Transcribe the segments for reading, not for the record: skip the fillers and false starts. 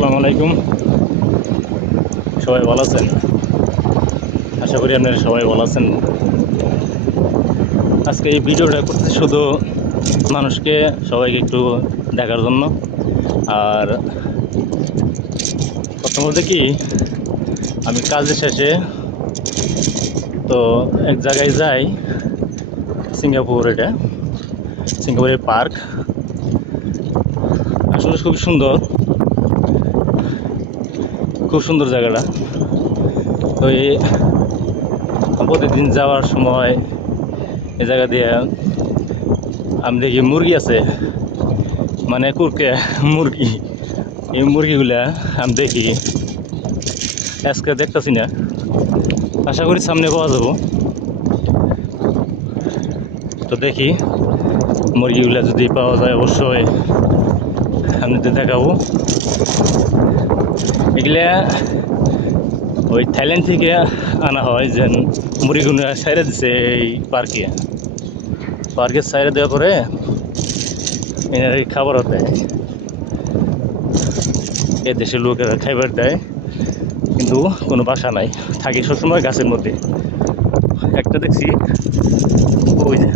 আসসালামু আলাইকুম। সবাই ভালো আছেন? আশা করি আপনারা সবাই ভালো আছেন। আজকে এই ভিডিওটা করতেছি শুধু মানুষকে, সবাইকে একটু দেখার জন্য। আর কথা বলতে কি, আমি কাজের শেষে তো এক জায়গায় যাই, সিঙ্গাপুর। এটা সিঙ্গাপুরের পার্ক, আসলে খুব সুন্দর, খুব সুন্দর জায়গাটা। তো এই প্রতিদিন যাওয়ার সময় এই জায়গা দিয়ে আমি দেখি মুরগি আছে, মানে কুরকে মুরগি। এই মুরগিগুলা আমি দেখি, আজকে দেখতেছি না, আশা করি সামনে পাওয়া যাবো। তো দেখি মুরগিগুলা যদি পাওয়া যায় অবশ্যই আপনাদের দেখাবো। এগুলা ওই থাইল্যান্ড থেকে আনা হয়, যে মুরগিগুলো সাইরে দিছে এই পার্কের সাইরে দেওয়ার পরে এনারা খাবারও দেয়, এ দেশের লোকেরা খাইবার দেয়, কিন্তু কোনো বাসা নাই, থাকি সবসময় গাছের মধ্যে। একটা দেখছি ওই যে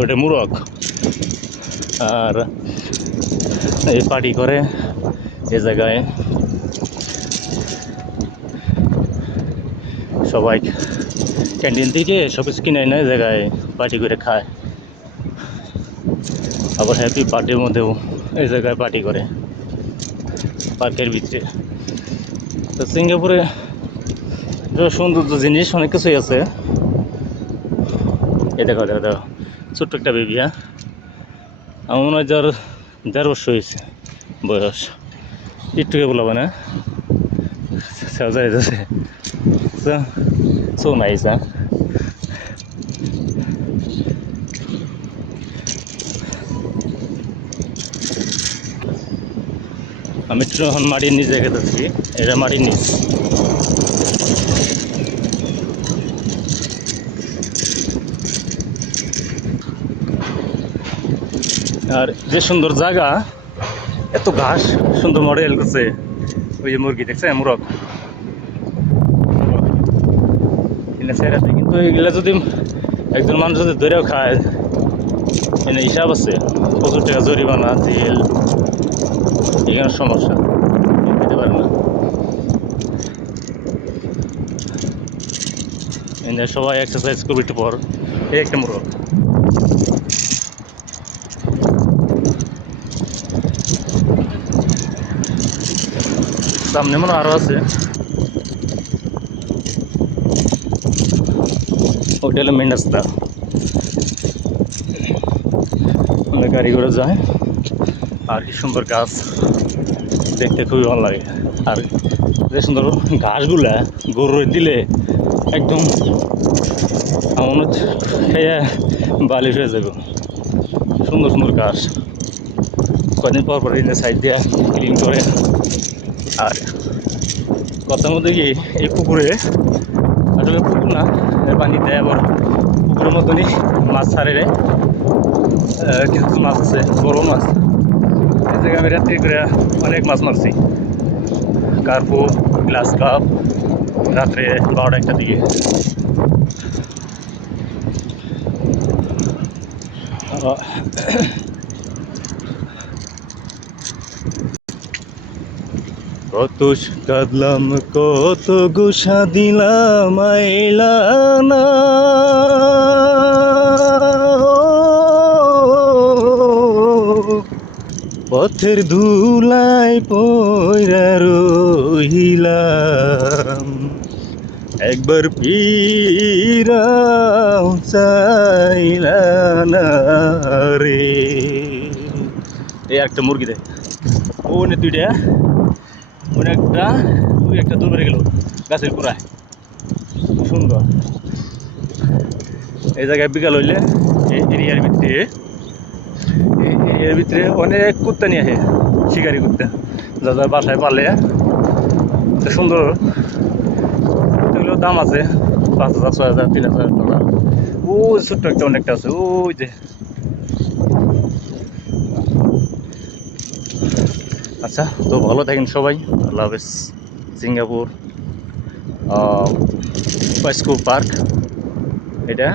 ওটা মুরগ, আর এই পার্টি করে এ জায়গায় সবাই ক্যান্টিন থেকে সব কিছু কিনে এনে জায়গায় পার্টি করে খায়। আবার হ্যাপি পার্টির মধ্যেও এই জায়গায় পার্টি করে পার্কের ভিতরে। তো সিঙ্গাপুরে সৌন্দর্য জিনিস অনেক কিছুই আছে। এ দেখো দেখো দেখো, ছোট্ট একটা বেবি। হ্যাঁ, আমার মনে হয় 1.5 বছর হয়েছে বয়স, একটুকে বলবো না, যাচ্ছে। So nice. হ্যাঁ, আমি একটু এখন মাটির নিচ দেখে যাচ্ছি, এটা মাটির নিচ। আর যে সুন্দর জায়গা, এত ঘাস, সুন্দর মডেল করছে। ওই যে মুরগি দেখছে, মুরগ আছে, কিন্তু এগুলা যদি একজন মানুষ যদি ধরেও খায়, এনে হিসাব আছে, প্রচুর টাকা জরিমানা, জেল, এখানে সমস্যা, খেতে পারে না। এনে সবাই এক্সারসাইজ করবে একটু পর। এই একটা মুরগ, সামনে মনে আরো আছে। ওটা হলো মেন রাস্তা, অনেক গাড়ি করে যায়। আর কি সুন্দর গাছ, দেখতে খুবই ভালো লাগে। আর যে সুন্দর ঘাসগুলা গরু দিলে একদম আমার মনে হচ্ছে খেয়ে বালিশ হয়ে যাবে। সুন্দর সুন্দর ঘাস, কদিন পর পর সাইড দিয়ে ক্লিন করে। আর কথার মধ্যে কি, এই পুকুরে, আসলে পুকুর না, এর পানি দেয়, আবার পুকুরের মতনই মাছ ছাড়ে রে, কিছু মাছ আছে, বড় মাছ। এই জায়গায় আমি রাত্রি করে অনেক মাছ মারছি, কার্পু, গ্লাস কাপ, রাত্রে 12টা-1টার দিকে। কত কাঁদলাম, কত গোসা দিলাম, আইলা না। পথের ধুলাই পয়রা রহিলাম, একবার ফিরাও চাইলা না রে। এই একটা মুরগি দেখ, ও নে দুইটা, একটা দুই একটা দূর বেড়ে গেল গাছের গোড়ায়, সুন্দর। এই জায়গায় বিকাল হইলে এই এরিয়ার ভিতরে অনেক কুত্তা নিয়ে আসে, শিকারি কুত্তা, যা যা বাসায় পালে। সুন্দর, এগুলোর দাম আছে 5,000, 6,000, 3,000 ডলার। ও ছোট্ট একটা অনেকটা আছে, ওই যে আচ্ছা, তো ভালো থাকেন সবাই। আল্লাহ হাফেজ। সিঙ্গাপুর ওয়াইস্কো পার্ক এটা।